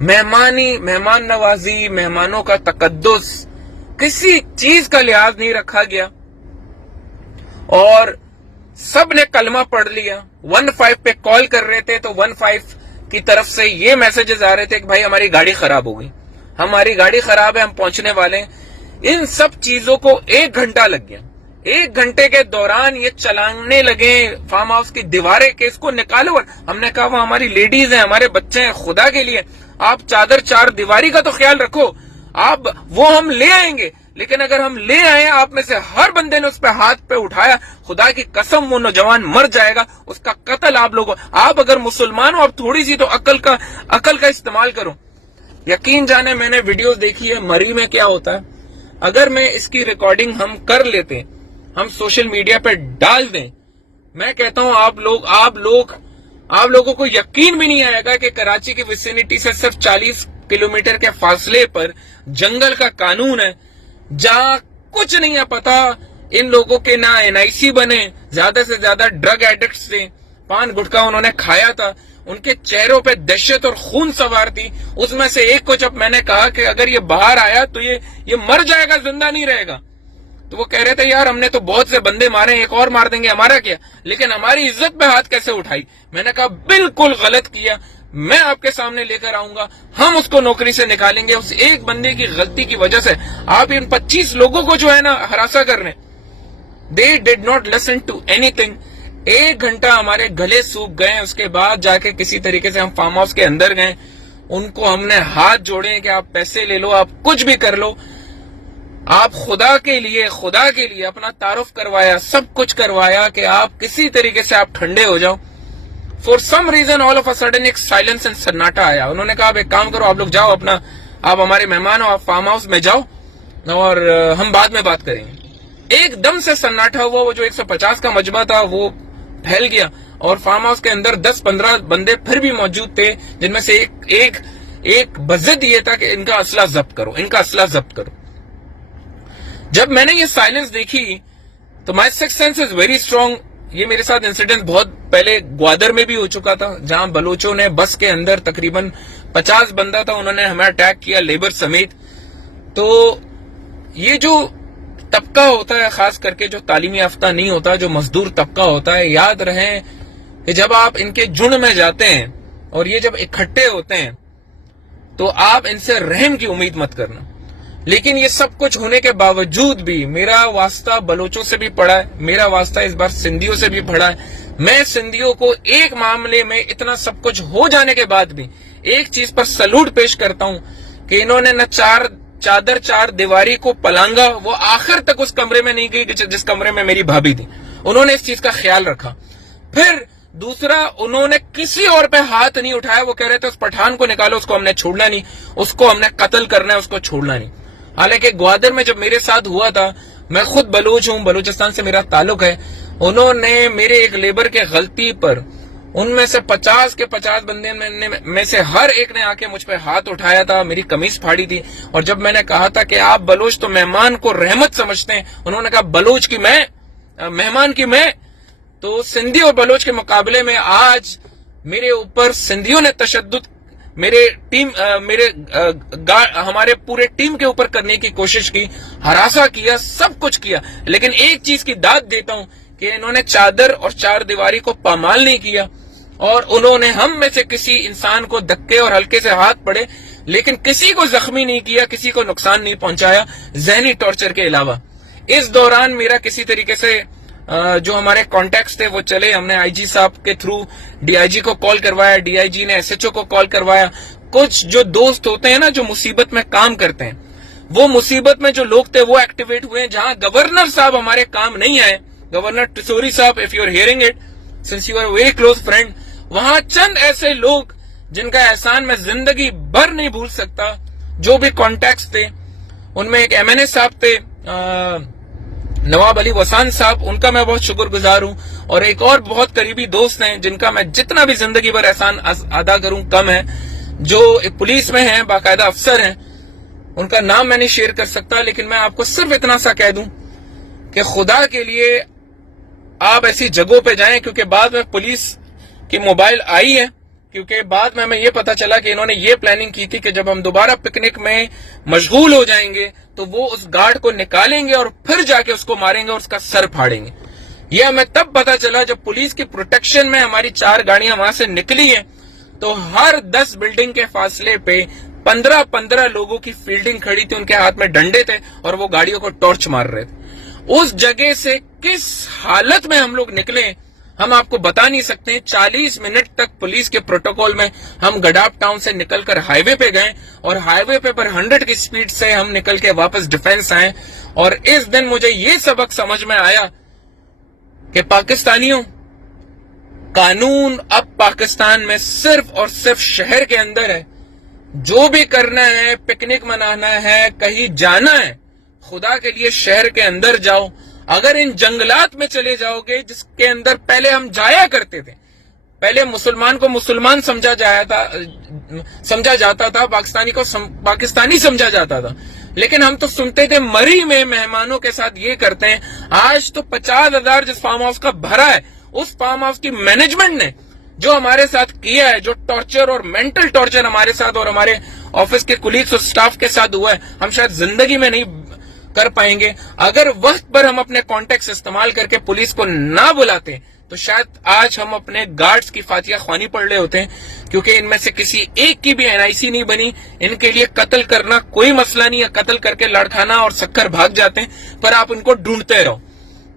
مہمان نوازی, مہمانوں کا تقدس, کسی چیز کا لحاظ نہیں رکھا گیا, اور سب نے کلمہ پڑھ لیا. 15 پہ کال کر رہے تھے تو 15 کی طرف سے یہ میسجز آ رہے تھے کہ بھائی ہماری گاڑی خراب ہو گئی, ہماری گاڑی خراب ہے, ہم پہنچنے والے ہیں. ان سب چیزوں کو 1 گھنٹہ لگ گیا. 1 گھنٹے کے دوران یہ چلانے لگے فارم ہاؤس کی دیواریں کہ اس کو نکالو. ہم نے کہا وہ ہماری لیڈیز ہیں, ہمارے بچے ہیں, خدا کے لیے آپ چادر چار دیواری کا تو خیال رکھو. آپ وہ ہم لے آئیں گے, لیکن اگر ہم لے آئے, آپ میں سے ہر بندے نے اس پہ ہاتھ پہ اٹھایا, خدا کی قسم وہ نوجوان مر جائے گا, اس کا قتل آپ لوگوں. آپ اگر مسلمان ہو, آپ تھوڑی سی تو عقل کا استعمال کرو. یقین جانے میں نے ویڈیوز دیکھی ہے مری میں کیا ہوتا ہے. اگر میں اس کی ریکارڈنگ ہم کر لیتے, ہم سوشل میڈیا پہ ڈال دیں, میں کہتا ہوں آپ لوگوں کو یقین بھی نہیں آئے گا کہ کراچی کی ویسینٹی سے صرف 40 کلومیٹر کے فاصلے پر جنگل کا قانون ہے, جہاں کچھ نہیں ہے پتا. ان لوگوں کے نہ NIC بنے, زیادہ سے زیادہ ڈرگ ایڈکٹس تھے, پان گٹکا انہوں نے کھایا تھا, ان کے چہروں پہ دہشت اور خون سوار تھی. اس میں سے ایک کو جب میں نے کہا کہ اگر یہ باہر آیا تو یہ مر جائے گا, زندہ نہیں رہے گا, تو وہ کہہ رہے تھے یار ہم نے تو بہت سے بندے مارے, ایک اور مار دیں گے, ہمارا کیا, لیکن ہماری عزت پہ ہاتھ کیسے اٹھائی. میں نے کہا بالکل غلط کیا, میں آپ کے سامنے لے کر آؤں گا, ہم اس کو نوکری سے نکالیں گے. اس ایک بندے کی غلطی کی وجہ سے آپ ان 25 لوگوں کو جو ہے نا ہراساں کر رہے ہیں. They did not listen to anything. 1 گھنٹہ ہمارے گلے سوکھ گئے. اس کے بعد جا کے کسی طریقے سے ہم فارم ہاؤس کے اندر گئے, ان کو ہم نے ہاتھ جوڑے کہ آپ پیسے لے لو, آپ کچھ بھی کر لو, آپ خدا کے لیے اپنا تعارف کروایا, سب کچھ کروایا کہ آپ کسی طریقے سے آپ ٹھنڈے ہو جاؤ. For some reason all of a sudden ایک سائلنس اینڈ سناٹا آیا. انہوں نے کہا آپ ایک کام کرو, آپ لوگ جاؤ اپنا, آپ ہمارے مہمان ہو, آپ فارم ہاؤس میں جاؤ اور ہم بعد میں بات کریں گے. ایک دم سے سناٹا ہوا. وہ جو 150 کا مجمع تھا وہ پھیل گیا, اور فارم ہاؤس کے اندر 10-15 بندے پھر بھی موجود تھے, جن میں سے ایک بزد یہ تھا کہ ان کا اسلحہ ضبط کرو. جب میں نے یہ سائلنس دیکھی تو my six sense is very strong. یہ میرے ساتھ انسیڈنٹ بہت پہلے گوادر میں بھی ہو چکا تھا, جہاں بلوچوں نے بس کے اندر تقریباً 50 بندہ تھا, انہوں نے ہمیں اٹیک کیا لیبر سمیت. تو یہ جو طبقہ ہوتا ہے, خاص کر کے جو تعلیمی یافتہ نہیں ہوتا, جو مزدور طبقہ ہوتا ہے, یاد رہیں کہ جب آپ ان کے جھنڈ میں جاتے ہیں اور یہ جب اکٹھے ہوتے ہیں تو آپ ان سے رحم کی امید مت کرنا. لیکن یہ سب کچھ ہونے کے باوجود بھی میرا واسطہ بلوچوں سے بھی پڑا ہے, میرا واسطہ اس بار سندھیوں سے بھی پڑا ہے. میں سندھیوں کو ایک معاملے میں اتنا سب کچھ ہو جانے کے بعد بھی ایک چیز پر سلوٹ پیش کرتا ہوں کہ انہوں نے نہ چادر چار دیواری کو پلانگا, وہ آخر تک اس کمرے میں نہیں گئی جس کمرے میں میری بھابھی تھی. انہوں نے اس چیز کا خیال رکھا. پھر دوسرا, انہوں نے کسی اور پہ ہاتھ نہیں اٹھایا. وہ کہہ رہے تھے اس پٹھان کو نکالو, اس کو ہم نے چھوڑنا نہیں, اس کو ہم نے قتل کرنا ہے, اس کو چھوڑنا نہیں. حالانکہ گوادر میں جب میرے ساتھ ہوا تھا, میں خود بلوچ ہوں, بلوچستان سے میرا تعلق ہے, انہوں نے میرے ایک لیبر کے غلطی پر ان میں سے 50 کے 50 بندے میں سے ہر ایک نے آ کے مجھ پہ ہاتھ اٹھایا تھا, میری قمیض پھاڑی تھی. اور جب میں نے کہا تھا کہ آپ بلوچ تو مہمان کو رحمت سمجھتے ہیں, انہوں نے کہا بلوچ کی میں, مہمان کی میں. تو سندھی اور بلوچ کے مقابلے میں آج میرے اوپر سندھیوں نے تشدد ہمارے پورے ٹیم کے اوپر کرنے کی کوشش کی, ہراساں کیا, سب کچھ کیا. لیکن ایک چیز کی داد دیتا ہوں کہ انہوں نے چادر اور چار دیواری کو پامال نہیں کیا, اور انہوں نے ہم میں سے کسی انسان کو دھکے اور ہلکے سے ہاتھ پڑے, لیکن کسی کو زخمی نہیں کیا, کسی کو نقصان نہیں پہنچایا ذہنی ٹارچر کے علاوہ. اس دوران میرا کسی طریقے سے جو ہمارے کانٹیکٹس تھے وہ چلے. ہم نے IG صاحب کے تھرو DIG کو کال کروایا, DIG نے SHO کو کال کروایا. کچھ جو دوست ہوتے ہیں نا جو مصیبت میں کام کرتے ہیں, وہ مصیبت میں جو لوگ تھے وہ ایکٹیویٹ ہوئے. جہاں گورنر صاحب ہمارے کام نہیں آئے, گورنر ٹسوری صاحب, if you are hearing it, since you are a very close friend, وہاں چند ایسے لوگ جن کا احسان میں زندگی بھر نہیں بھول سکتا, جو بھی کانٹیکٹس تھے, ان میں ایک MNA صاحب تھے, نواب علی وسان صاحب, ان کا میں بہت شکر گزار ہوں. اور ایک اور بہت قریبی دوست ہیں جن کا میں جتنا بھی زندگی بھر احسان ادا کروں کم ہے, جو ایک پولیس میں ہیں, باقاعدہ افسر ہیں. ان کا نام میں نہیں شیئر کر سکتا, لیکن میں آپ کو صرف اتنا سا کہہ دوں کہ خدا کے لیے آپ ایسی جگہوں پہ جائیں, کیونکہ بعد میں پولیس کی موبائل آئی ہے کہ کیونکہ بعد میں ہمیں یہ پتا چلا کہ انہوں نے یہ پلاننگ کی تھی کہ جب ہم دوبارہ پکنک میں مشغول ہو جائیں گے تو وہ اس گارڈ کو نکالیں گے اور پھر جا کے اس کو ماریں گے اور اس کا سر پھاڑیں گے. یہ ہمیں تب پتا چلا جب پولیس کی پروٹیکشن میں ہماری 4 گاڑیاں وہاں سے نکلی ہیں تو ہر 10 بلڈنگ کے فاصلے پہ 15 لوگوں کی فیلڈنگ کھڑی تھی, ان کے ہاتھ میں ڈنڈے تھے اور وہ گاڑیوں کو ٹارچ مار رہے تھے. اس جگہ سے کس حالت میں ہم لوگ نکلے ہم آپ کو بتا نہیں سکتے. 40 منٹ تک پولیس کے پروٹوکول میں ہم گڈاپ ٹاؤن سے نکل کر ہائی وے پہ گئے اور ہائی وے پہ پر 100 کی سپیڈ سے ہم نکل کے واپس ڈیفینس آئے. اور اس دن مجھے یہ سبق سمجھ میں آیا کہ پاکستانیوں, قانون اب پاکستان میں صرف اور صرف شہر کے اندر ہے. جو بھی کرنا ہے, پکنک منانا ہے, کہیں جانا ہے, خدا کے لیے شہر کے اندر جاؤ. اگر ان جنگلات میں چلے جاؤ گے جس کے اندر پہلے ہم جایا کرتے تھے, پہلے مسلمان کو مسلمان سمجھا جاتا تھا, پاکستانی کو پاکستانی سمجھا جاتا تھا, لیکن ہم تو سنتے تھے مری میں مہمانوں کے ساتھ یہ کرتے ہیں. آج تو 50,000 جس فارم ہاؤس کا بھرا ہے, اس فارم ہاؤس کی مینجمنٹ نے جو ہمارے ساتھ کیا ہے, جو ٹارچر اور مینٹل ٹارچر ہمارے ساتھ اور ہمارے آفس کے کولیگز اور سٹاف کے ساتھ ہوا ہے, ہم شاید زندگی میں نہیں کر پائیں گے. اگر وقت پر ہم اپنے کانٹیکٹس استعمال کر کے پولیس کو نہ بلاتے تو شاید آج ہم اپنے گارڈز کی فاتحہ خوانی پڑھ رہے ہوتے ہیں, کیونکہ ان میں سے کسی ایک کی بھی NIC نہیں بنی. ان کے لیے قتل کرنا کوئی مسئلہ نہیں ہے, قتل کر کے لڑکھانا اور سکر بھاگ جاتے ہیں, پر آپ ان کو ڈھونڈتے رہو.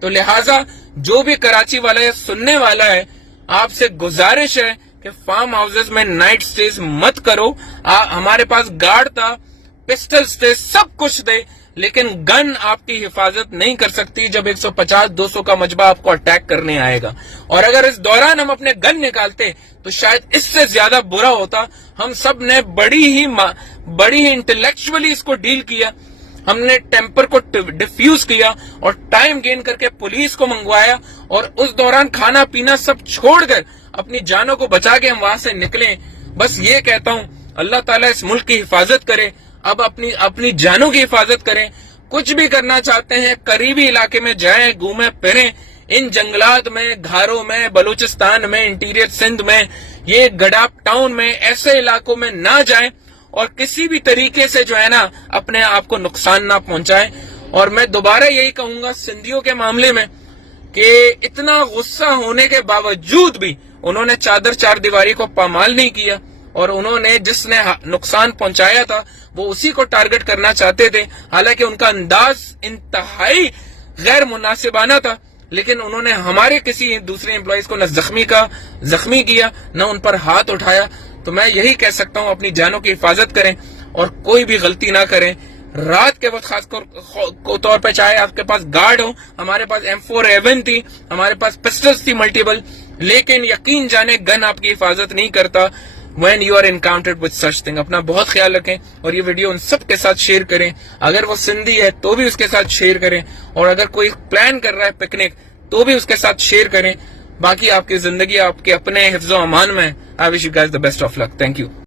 تو لہٰذا جو بھی کراچی والا یا سننے والا ہے, آپ سے گزارش ہے کہ فارم ہاؤسز میں نائٹ سٹیز مت کرو. ہمارے پاس گارڈ تھا, پسٹلز تھے, سب کچھ تھے, لیکن گن آپ کی حفاظت نہیں کر سکتی جب 150-200 کا مجمع آپ کو اٹیک کرنے آئے گا. اور اگر اس دوران ہم اپنے گن نکالتے تو شاید اس سے زیادہ برا ہوتا. ہم سب نے بڑی ہی انٹلیکچولی اس کو ڈیل کیا, ہم نے ٹیمپر کو ڈیفیوز کیا اور ٹائم گین کر کے پولیس کو منگوایا, اور اس دوران کھانا پینا سب چھوڑ کر اپنی جانوں کو بچا کے ہم وہاں سے نکلیں. بس یہ کہتا ہوں, اللہ تعالیٰ اس ملک کی حفاظت کرے. اب اپنی جانوں کی حفاظت کریں. کچھ بھی کرنا چاہتے ہیں قریبی علاقے میں جائیں, گھومیں پھریں. ان جنگلات میں, گھاروں میں, بلوچستان میں, انٹیریئر سندھ میں, یہ گڈاپ ٹاؤن میں, ایسے علاقوں میں نہ جائیں اور کسی بھی طریقے سے جو ہے نا اپنے آپ کو نقصان نہ پہنچائیں. اور میں دوبارہ یہی کہوں گا سندھیوں کے معاملے میں کہ اتنا غصہ ہونے کے باوجود بھی انہوں نے چادر چار دیواری کو پامال نہیں کیا, اور انہوں نے جس نے نقصان پہنچایا تھا وہ اسی کو ٹارگٹ کرنا چاہتے تھے. حالانکہ ان کا انداز انتہائی غیر مناسبانہ تھا, لیکن انہوں نے ہمارے کسی دوسرے امپلائیز کو نہ زخمی کیا, نہ ان پر ہاتھ اٹھایا. تو میں یہی کہہ سکتا ہوں, اپنی جانوں کی حفاظت کریں اور کوئی بھی غلطی نہ کریں. رات کے وقت خاص طور پہ, چاہے آپ کے پاس گارڈ ہو, ہمارے پاس M4A1 تھی, ہمارے پاس پسٹلز تھی ملٹیپل, لیکن یقین جانے گن آپ کی حفاظت نہیں کرتا when you are encountered with such thing. اپنا بہت خیال رکھیں اور یہ ویڈیو ان سب کے ساتھ شیئر کریں. اگر وہ سندھی ہے تو بھی اس کے ساتھ شیئر کریں, اور اگر کوئی پلان کر رہا ہے پکنک تو بھی اس کے ساتھ شیئر کریں. باقی آپ کی زندگی آپ کے اپنے حفظ و امان میں. I wish you guys the best of luck. Thank you.